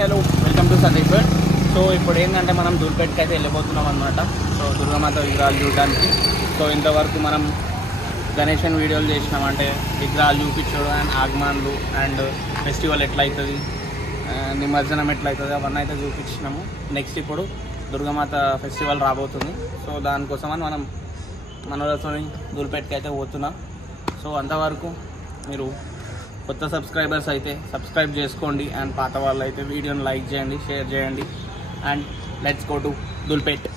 Hello welcome to Sandeep. So ఇప్పుడు ఏంటంటే మనం దూల్పేట్కి అయితే వెళ్ళిపోతున్నాం అనమాట. సో దుర్గామాత విగ్రహాలు చూడడానికి. సో ఇంతవరకు మనం గణేషన్ వీడియోలు చేసినాం, అంటే విగ్రహాలు చూపించడం అండ్ ఆగమనాలు అండ్ ఫెస్టివల్ ఎట్లయితుంది, నిమజ్జనం ఎట్లయితుంది అవన్నీ అయితే చూపించినాము. నెక్స్ట్ ఇప్పుడు దుర్గామాత ఫెస్టివల్ రాబోతుంది. సో దానికోసమని మనం మనోళ్ళతో దూల్పేట్కి అయితే పోతున్నాం. సో అంతవరకు మీరు కొత్త సబ్స్క్రైబర్స్ అయితే సబ్స్క్రైబ్ చేసుకోండి అండ్ పాత వాళ్ళు అయితే వీడియోని లైక్ చేయండి, షేర్ చేయండి and let's go to Dhoolpet.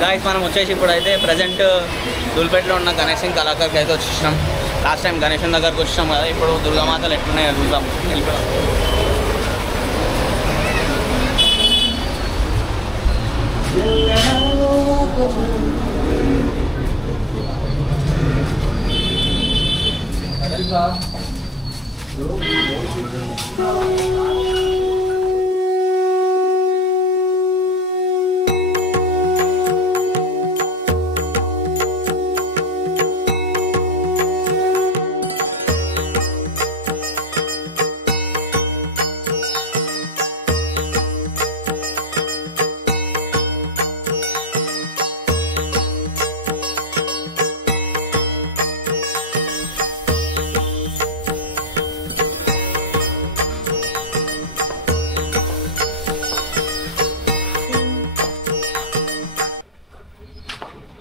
Guys మనం వచ్చేసి ఇప్పుడైతే ప్రజెంట్ దూల్పేటలో ఉన్న గణేషన్ కళాకారుకి అయితే వచ్చేసినాం. లాస్ట్ టైం గణేషన్ దగ్గరకు వచ్చినాం కదా, ఇప్పుడు దుర్గామాతలు ఎట్లున్నాయో చూద్దాం. వెళ్ళిపోయాం.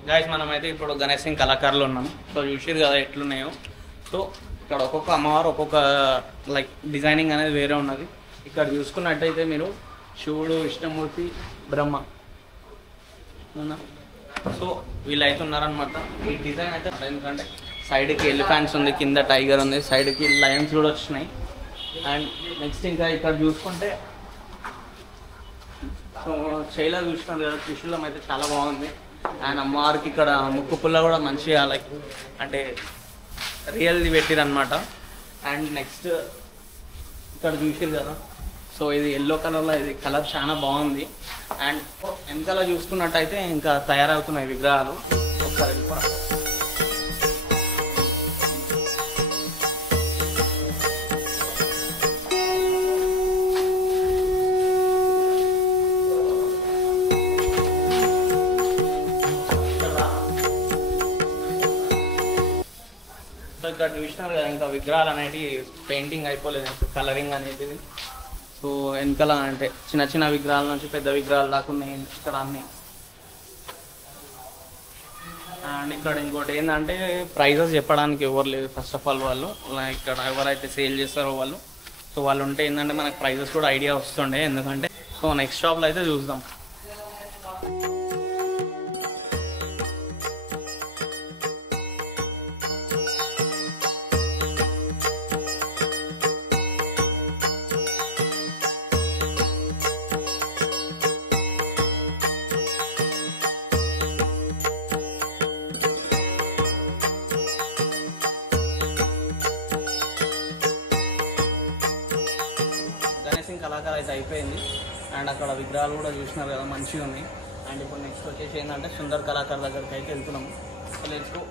గాయస్ మనమైతే ఇప్పుడు గణేషన్ కళాకారులు ఉన్నాం. సో చూసిరు కదా ఎట్లున్నాయో. సో ఇక్కడ ఒక్కొక్క అమ్మవారు ఒక్కొక్క లైక్ డిజైనింగ్ అనేది వేరే ఉన్నది. ఇక్కడ చూసుకున్నట్టయితే మీరు శివుడు, విష్ణుమూర్తి, బ్రహ్మ అవునా. సో వీళ్ళు అయితే ఉన్నారనమాట. ఈ డిజైన్ అయితే ఎందుకంటే సైడ్కి ఎలిఫెంట్స్ ఉంది, కింద టైగర్ ఉంది, సైడ్కి లయన్స్ కూడా వచ్చినాయి. అండ్ నెక్స్ట్ ఇంకా ఇక్కడ చూసుకుంటే సో చైలా చూసినారు కదా, త్రిశూలం అయితే చాలా బాగుంది. అండ్ అమ్మవారికి ఇక్కడ ముక్కు పుల్ల కూడా మంచిగా లైక్ అంటే రియల్ది పెట్టిరు అనమాట. అండ్ నెక్స్ట్ ఇక్కడ చూసిరు కదా, సో ఇది ఎల్లో కలర్లో, ఇది కలర్ చాలా బాగుంది. అండ్ వెనకాల చూసుకున్నట్టయితే ఇంకా తయారవుతున్నాయి విగ్రహాలు. ఒకసారి వెళ్ళిపోరా. ఇక్కడ చూసినారు కదా, ఇంకా విగ్రహాలు అనేటివి పెయింటింగ్ అయిపోలేదు, కలరింగ్ అనేది. సో వెనకాల అంటే చిన్న చిన్న విగ్రహాల నుంచి పెద్ద విగ్రహాలు దాకా ఉన్నాయి ఇక్కడ అన్నీ. అండ్ ఇక్కడ ఇంకోటి ఏంటంటే ప్రైజెస్ చెప్పడానికి ఎవరు లేదు ఫస్ట్ ఆఫ్ ఆల్. వాళ్ళు ఇక్కడ ఎవరైతే సేల్ చేస్తారో వాళ్ళు, సో వాళ్ళు ఉంటే ఏంటంటే మనకు ప్రైజెస్ కూడా ఐడియా వస్తుండే. ఎందుకంటే సో నెక్స్ట్ షాప్లో అయితే చూద్దాం. గణేషన్ కళాకారు అయితే అయిపోయింది. అండ్ అక్కడ విగ్రహాలు కూడా చూసినారు కదా, మంచిగా ఉన్నాయి. అండ్ ఇప్పుడు నెక్స్ట్ వచ్చేసి ఏంటంటే సుందర్ కళాకారు దగ్గరికి అయితే వెళ్తున్నాము. So let's go.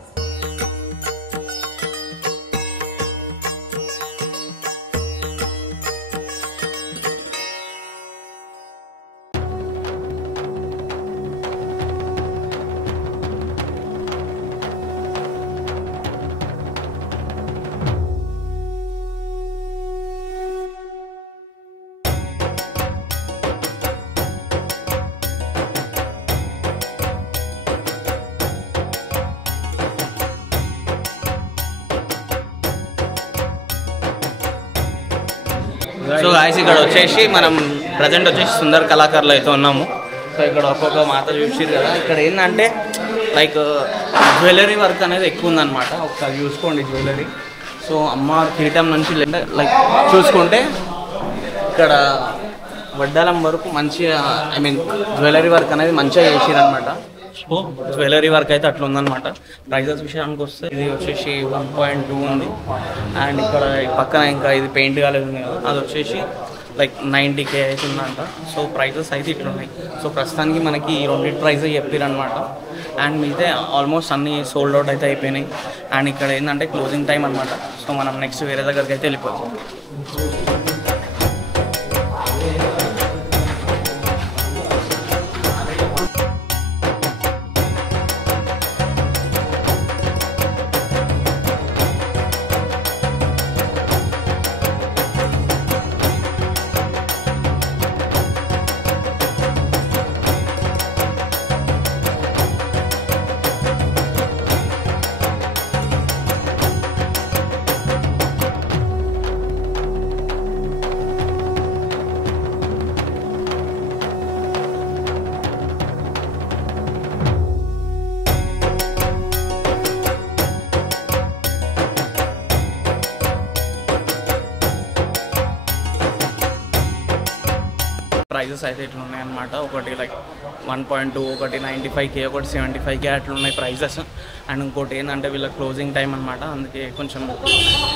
So guys ఇక్కడ వచ్చేసి మనం ప్రజెంట్ వచ్చేసి సుందర్ కళాకారులు అయితే ఉన్నాము. సో ఇక్కడ ఒక్కొక్క మాత చూసిరు కదా, ఇక్కడ ఏంటంటే లైక్ జ్యువెలరీ వర్క్ అనేది ఎక్కువ ఉందన్నమాట. ఒకసారి చూసుకోండి జ్యువెలరీ. సో అమ్మవారి కిరీటం నుంచి లైక్ చూసుకుంటే ఇక్కడ వడ్డాలం వరకు మంచిగా ఐ మీన్ జ్యువెలరీ వర్క్ అనేది మంచిగా చేసిరనమాట. సో జ్యువెలరీ వర్క్ అయితే అట్లా ఉందన్నమాట. ప్రైజెస్ విషయానికి వస్తే ఇది వచ్చేసి 1.2 ఉంది. అండ్ ఇక్కడ పక్కన ఇంకా ఇది పెయింట్ కాలేదు ఉంది కదా, అది వచ్చేసి లైక్ 90K అయితే ఉందంట. సో ప్రైజెస్ అయితే ఇట్లున్నాయి. సో ప్రస్తుతానికి మనకి ఈ రెండింటి ప్రైజ్ చెప్పారనమాట. అండ్ మిగతా ఆల్మోస్ట్ అన్నీ సోల్డ్ అవుట్ అయితే అయిపోయినాయి. అండ్ ఇక్కడ ఏంటంటే క్లోజింగ్ టైం అనమాట. సో మనం నెక్స్ట్ వేరే దగ్గరికి అయితే వెళ్ళిపోతాం. ప్రైజెస్ అయితే ఇట్లా ఉన్నాయన్నమాట. ఒకటి లైక్ 1.2, ఒకటి 95K, ఒకటి 75K అట్లా ఉన్నాయి ప్రైజెస్. అండ్ ఇంకోటి ఏంటంటే వీళ్ళ క్లోజింగ్ టైం అనమాట, అందుకే కొంచెం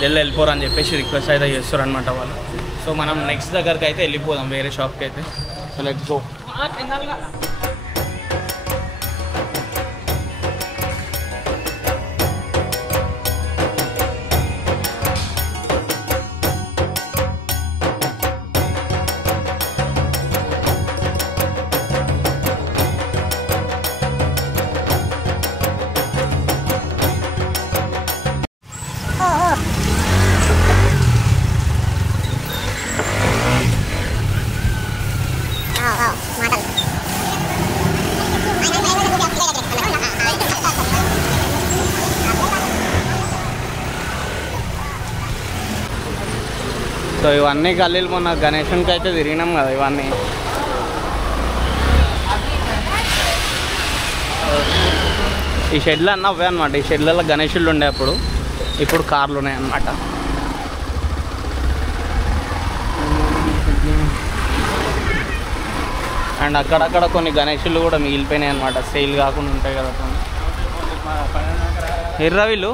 వెళ్ళిపోరు అని చెప్పేసి రిక్వెస్ట్ అయితే చేస్తారు అనమాట వాళ్ళు. సో మనం నెక్స్ట్ దగ్గరికి అయితే వెళ్ళిపోదాం, వేరే షాప్కి అయితే. So let's go. సో ఇవన్నీ గల్లీలు మొన్న గణేషునికి అయితే తిరిగినాం కదా, ఇవన్నీ ఈ షెడ్లు అన్నీ అవే అనమాట. ఈ షెడ్లలో గణేషులు ఉండే అప్పుడు, ఇప్పుడు కార్లు ఉన్నాయి అన్నమాట. అండ్ అక్కడక్కడ కొన్ని గణేషులు కూడా మిగిలిపోయినాయి అనమాట, సేల్ కాకుండా ఉంటాయి కదా కొన్ని. ఎర్ర వీళ్ళు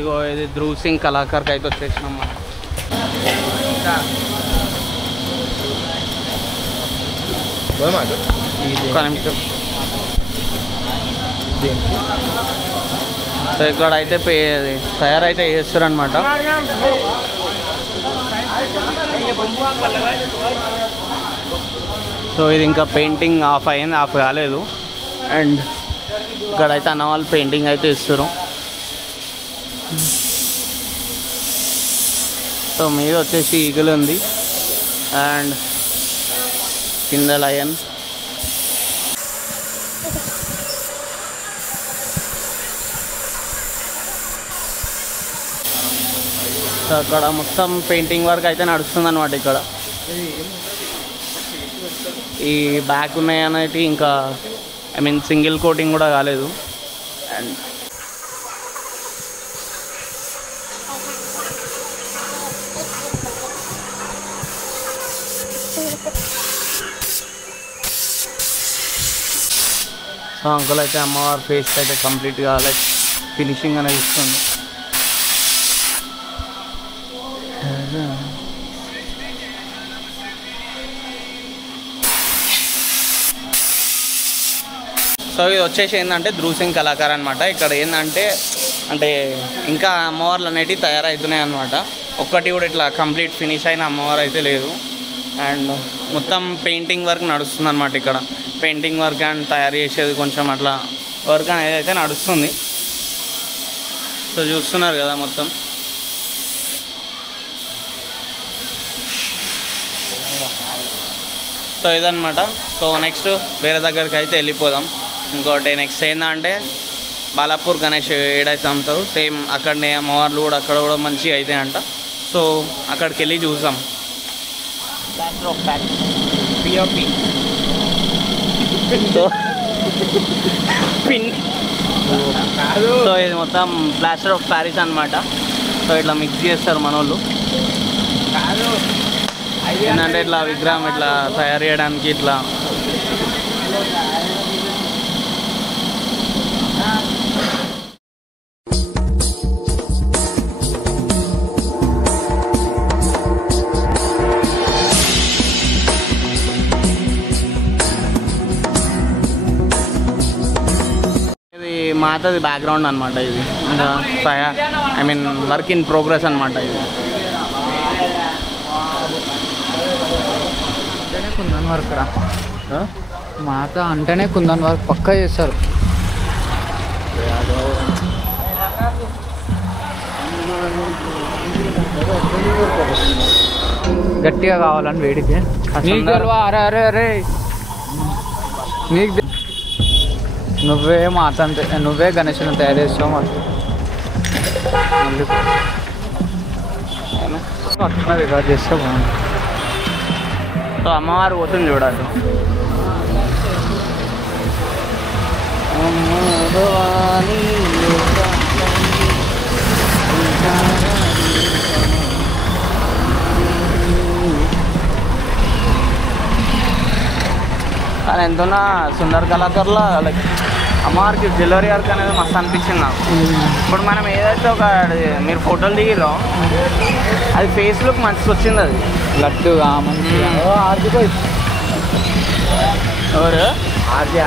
ఇగో ఇది ధ్రువ్ సింగ్ కళాకార్కి అయితే వచ్చేసినాం మనం. ఒక నిమిషం. సో ఇక్కడ అయితే తయారైతే చేస్తారు అనమాట. సో ఇది ఇంకా పెయింటింగ్ ఆఫ్ అయింది, ఆఫ్ కాలేదు. అండ్ ఇక్కడైతే అన్న వాళ్ళు పెయింటింగ్ అయితే ఇస్తారు. సో మీద వచ్చేసి ఈగలు ఉంది అండ్ కింద లయన్. సో అక్కడ మొత్తం పెయింటింగ్ వర్క్ అయితే నడుస్తుంది అనమాట. ఇక్కడ ఈ బ్యాక్ ఉన్నాయి అనేవి ఇంకా ఐ మీన్ సింగిల్ కోటింగ్ కూడా కాలేదు. అండ్ సో అంకుల్ అయితే అమ్మవారి ఫేస్ అయితే కంప్లీట్గా లైక్ ఫినిషింగ్ అనేది ఇస్తుంది. సో ఇది వచ్చేసి ఏంటంటే ధ్రువ్ సింగ్ కళాకార్ అనమాట. ఇక్కడ ఏంటంటే అంటే ఇంకా అమ్మవార్లు అనేటివి తయారవుతున్నాయి అనమాట. ఒక్కటి కూడా ఇట్లా కంప్లీట్ ఫినిష్ అయిన అమ్మవారు అయితే లేదు. అండ్ మొత్తం పెయింటింగ్ వర్క్ నడుస్తుంది అనమాట. ఇక్కడ పెయింటింగ్ వర్క్ అండ్ తయారు చేసేది కొంచెం అట్లా వర్క్ అనేది అయితే నడుస్తుంది. సో చూస్తున్నారు కదా మొత్తం. సో ఇదన్నమాట. సో నెక్స్ట్ వేరే దగ్గరికి అయితే వెళ్ళిపోదాం. ఇంకోటి నెక్స్ట్ ఏంటంటే బాలాపూర్ గణేష్ ఏడైతే అమ్ముతారు సేమ్ అక్కడనే అమ్మవార్లు కూడా అక్కడ కూడా మంచిగా అవుతాయంట. సో అక్కడికి వెళ్ళి చూసాం. Plaster of Paris POP pin. So ఇది మొత్తం ప్లాస్టర్ ఆఫ్ ప్యారిస్ అనమాట. సో ఇట్లా మిక్స్ చేస్తారు మన వాళ్ళు. ఏంటంటే ఇట్లా విగ్రహం ఇట్లా తయారు చేయడానికి ఇట్లా మాతది బ్యాక్గ్రౌండ్ అనమాట. ఇది ఇంకా I mean work in progress అనమాట. ఇది అంటేనే కుందన్ వర్క్ రా. మాత అంటేనే కుందన్ వర్క్ పక్కా చేస్తారు. గట్టిగా కావాలని వేడికి నీకు తెలవా? అరే అరే అరే నీకు నువ్వే మాత అంతే, నువ్వే గణేశుని తయారు చేస్తావు. మళ్ళీ రికార్డ్ చేస్తే బాగుంది. సో అమ్మవారు పోతుంది చూడాలి. కానీ ఎంతున్నా సుందర్ కళాకారుల లైక్ అమ్మవారికి జ్యువెలరీ వర్క్ అనేది మస్తు అనిపించింది నాకు. ఇప్పుడు మనం ఏదైతే ఒక మీరు ఫోటోలు దిగిరో అది ఫేస్ లుక్ మంచిగా వచ్చింది. అది లడ్డుగా మంచిగా ఎవరు ఆర్జీ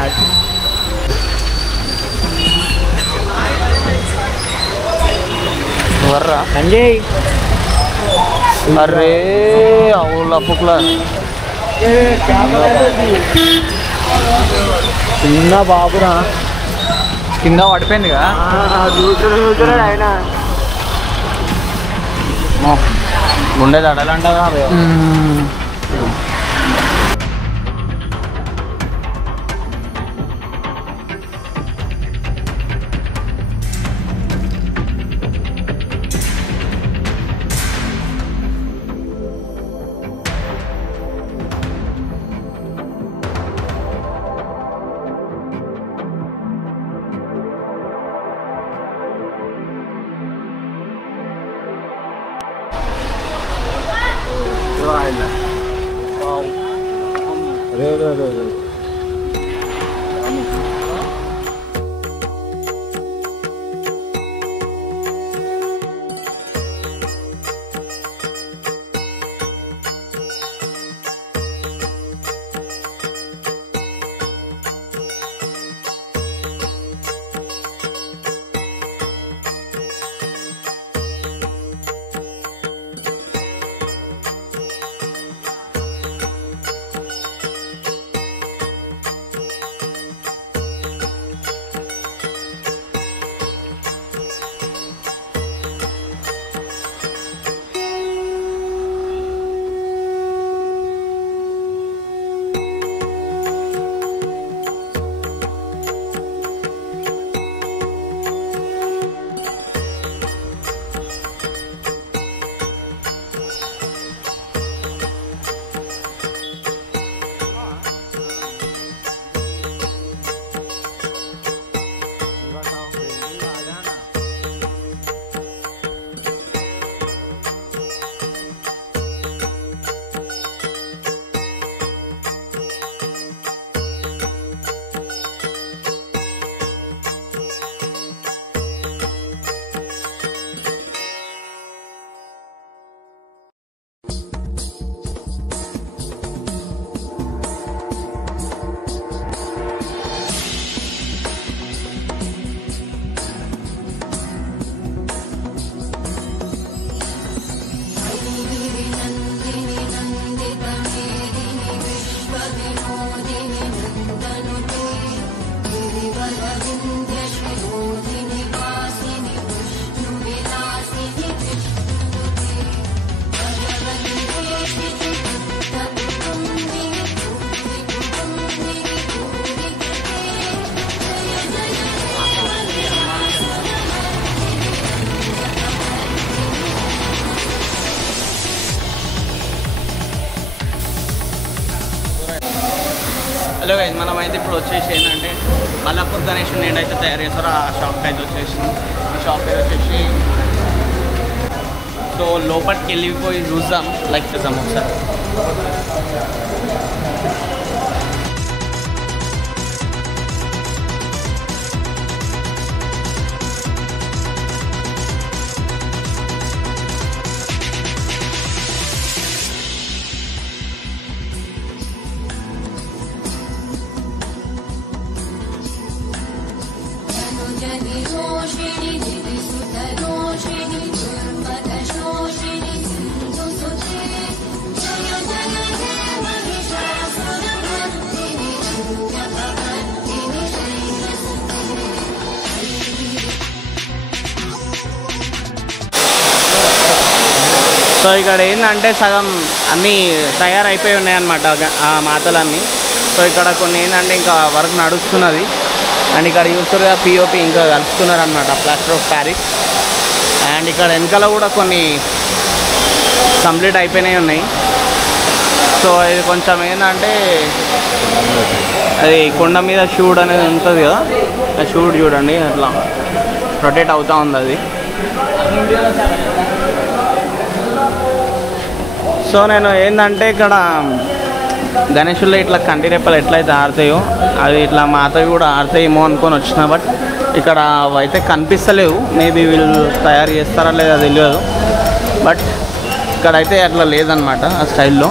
ఎవర్రా సంజయ్ అరే అవుల పుక్ల చిన్న బాబురా కింద పడిపోయిందిగా. ఆయన గుండె దడాలంటగా. హలో గైస్, మనం అయితే ఇప్పుడు వచ్చేసి ఏంటంటే మల్లాపూర్ గణేష్ నేనైతే తయారు చేస్తారో ఆ షాప్కి అయితే వచ్చేసింది. ఈ షాప్ పేరు వచ్చేసి సో లోపలికి వెళ్ళిపోయి చూద్దాం, లైక్ చూద్దాం ఒకసారి. సో ఇక్కడ ఏంటంటే సగం అన్నీ తయారైపోయి ఉన్నాయన్నమాట ఆ మాతలన్నీ. సో ఇక్కడ కొన్ని ఏంటంటే ఇంకా వర్క్ నడుస్తున్నది. అండ్ ఇక్కడ చూస్తున్నారు పిఓపి ఇంకా కలుపుతున్నారు అనమాట, ప్లాస్టర్ ఆఫ్ ప్యారిస్. అండ్ ఇక్కడ వెనకాల కూడా కొన్ని కంప్లీట్ అయిపోయినాయి ఉన్నాయి. సో ఇది కొంచెం ఏంటంటే అది కొండ మీద షూట్ అనేది ఉంటుంది కదా, ఆ షూట్ చూడండి అట్లా రొటేట్ అవుతూ ఉంది అది. సో నేను ఏంటంటే ఇక్కడ గణేషుల్లో ఇట్లా కంటి రెప్పలు ఎట్లయితే ఆడతాయో అది ఇట్లా మాతవి కూడా ఆడతాయేమో అనుకొని వచ్చిన. బట్ ఇక్కడ అయితే కనిపిస్తలేవు, మేబీ వీళ్ళు తయారు చేస్తారా లేదా తెలియదు. బట్ ఇక్కడైతే అట్లా లేదనమాట ఆ స్టైల్లో.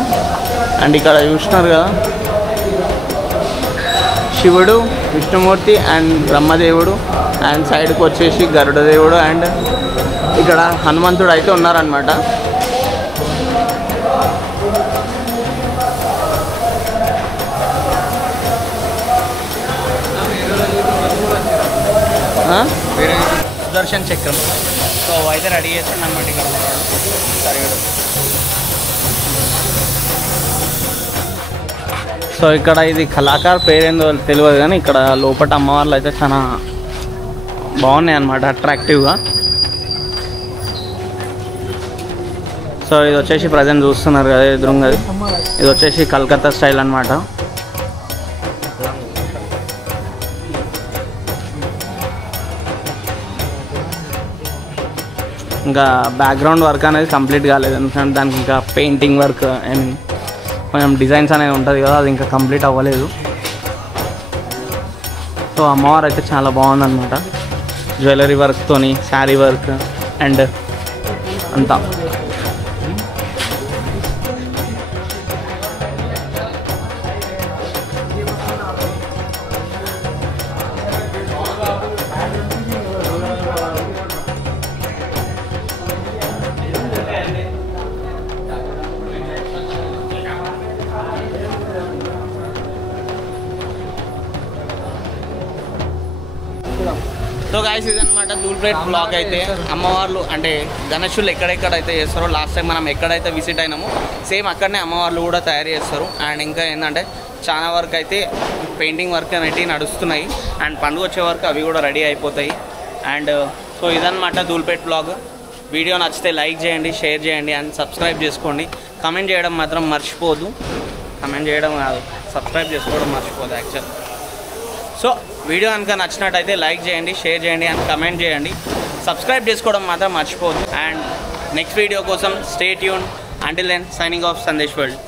అండ్ ఇక్కడ చూస్తున్నారు కదా శివుడు, విష్ణుమూర్తి అండ్ బ్రహ్మదేవుడు, అండ్ సైడ్కి వచ్చేసి గరుడదేవుడు, అండ్ ఇక్కడ హనుమంతుడు అయితే ఉన్నారనమాట. సుదర్శన్ చక్రం. సో అయితే రెడీ చేస్తాను అనమాట ఇక్కడ సరే. సో ఇక్కడ ఇది కళాకారు పేరేందో తెలియదు కానీ ఇక్కడ లోపల అమ్మవార్లు అయితే చాలా బాగున్నాయి అన్నమాట, అట్రాక్టివ్గా. సో ఇది వచ్చేసి ప్రజెంట్ చూస్తున్నారు కదా ఎదురుగా, ఇది వచ్చేసి కలకత్తా స్టైల్ అన్నమాట. ఇంకా బ్యాక్గ్రౌండ్ వర్క్ అనేది కంప్లీట్ కాలేదు, ఎందుకంటే దానికి ఇంకా పెయింటింగ్ వర్క్ అండ్ కొంచెం డిజైన్స్ అనేది ఉంటుంది కదా, అది ఇంకా కంప్లీట్ అవ్వలేదు. సో అమ్మవారు అయితే చాలా బాగుందన్నమాట, జ్యువెలరీ వర్క్తోని, శారీ వర్క్ అండ్ అంతా. సో గాయ్స్ ఇదన్నమాట ధూల్పేట్ బ్లాగ్. అయితే అమ్మవార్లు అంటే గణేషులు ఎక్కడెక్కడైతే చేస్తారో, లాస్ట్ టైం మనం ఎక్కడైతే విజిట్ అయినామో సేమ్ అక్కడనే అమ్మవార్లు కూడా తయారు చేస్తారు. అండ్ ఇంకా ఏంటంటే చాలా వరకు అయితే పెయింటింగ్ వర్క్ అనేవి నడుస్తున్నాయి. అండ్ పండుగ వచ్చే వరకు అవి కూడా రెడీ అయిపోతాయి. అండ్ సో ఇదన్నమాట ధూల్పేట్ బ్లాగ్. వీడియో నచ్చితే లైక్ చేయండి, షేర్ చేయండి అండ్ సబ్స్క్రైబ్ చేసుకోండి. కమెంట్ చేయడం మాత్రం మర్చిపోదు, కమెంట్ చేయడం కాదు సబ్స్క్రైబ్ చేసుకోవడం మర్చిపోదు యాక్చువల్. సో వీడియో కనుక నచ్చినట్టయితే లైక్ చేయండి, షేర్ చేయండి అండ్ కమెంట్ చేయండి. సబ్స్క్రైబ్ చేసుకోవడం మాత్రం మర్చిపోవద్దు. అండ్ నెక్స్ట్ వీడియో కోసం stay tune. Until then signing off Sandesh world.